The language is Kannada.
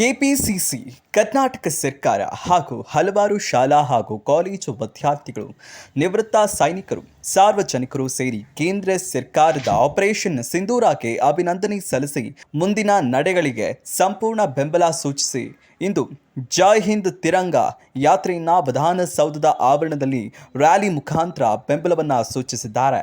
ಕೆಪಿಸಿಸಿ, ಕರ್ನಾಟಕ ಸರ್ಕಾರ ಹಾಗೂ ಹಲವಾರು ಶಾಲಾ ಹಾಗೂ ಕಾಲೇಜು ವಿದ್ಯಾರ್ಥಿಗಳು, ನಿವೃತ್ತ ಸೈನಿಕರು, ಸಾರ್ವಜನಿಕರು ಸೇರಿ ಕೇಂದ್ರ ಸರ್ಕಾರದ ಆಪರೇಷನ್ ಸಿಂಧೂರಕ್ಕೆ ಅಭಿನಂದನೆ ಸಲ್ಲಿಸಿ ಮುಂದಿನ ನಡೆಗಳಿಗೆ ಸಂಪೂರ್ಣ ಬೆಂಬಲ ಸೂಚಿಸಿ ಇಂದು ಜೈ ಹಿಂದ್ ತಿರಂಗ ಯಾತ್ರೆಯನ್ನು ವಿಧಾನಸೌಧದ ಆವರಣದಲ್ಲಿ ರ್ಯಾಲಿ ಮುಖಾಂತರ ಬೆಂಬಲವನ್ನು ಸೂಚಿಸಿದ್ದಾರೆ.